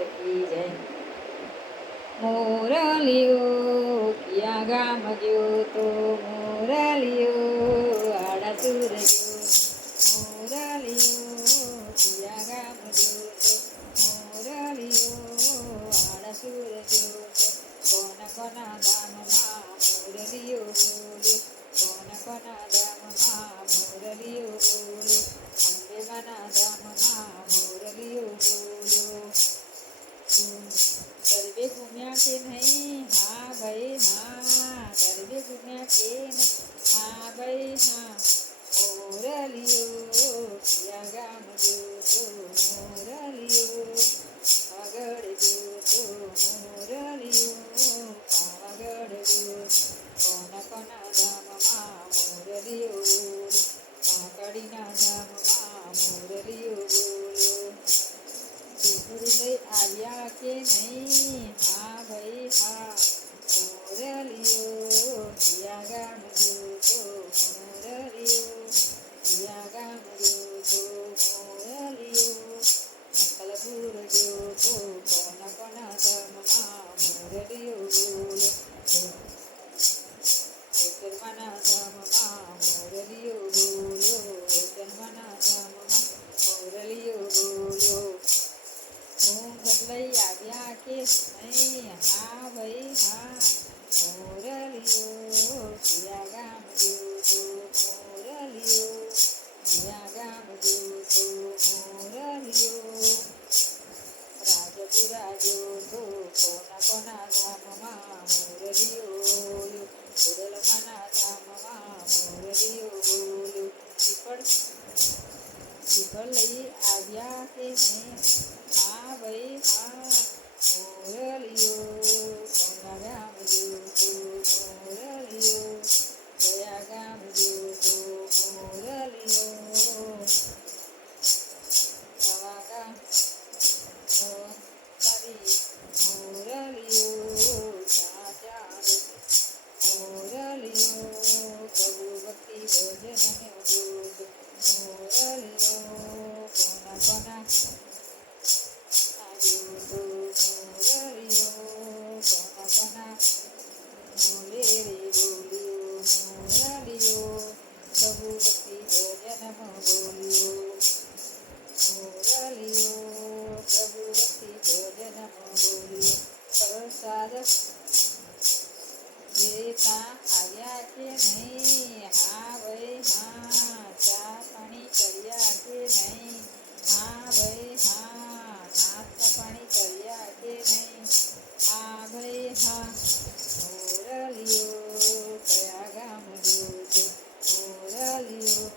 સખી જન મોરલિયો ક્યાં ગામ ગયો તો મોરલિયો આડા સુર ગયો के भई हाँ भई हाँ। गरबे दुनिया के हाँ भई हाँ। भाई आलिया के नहीं हाँ भाई हाँ। और लियो ઘર લઈ આવ્યા કે નહીં હા ભાઈ હા. ये કામ આવ્યા છે નહીં હા ભાઈ હા ચા પાણી કર્યા છે નહીં હા ભાઈ હા નાસ્તા પાણી કર્યા છે નહીં હા ભાઈ હા ઓરલિયો કયા ગામ જો ઓરલિયો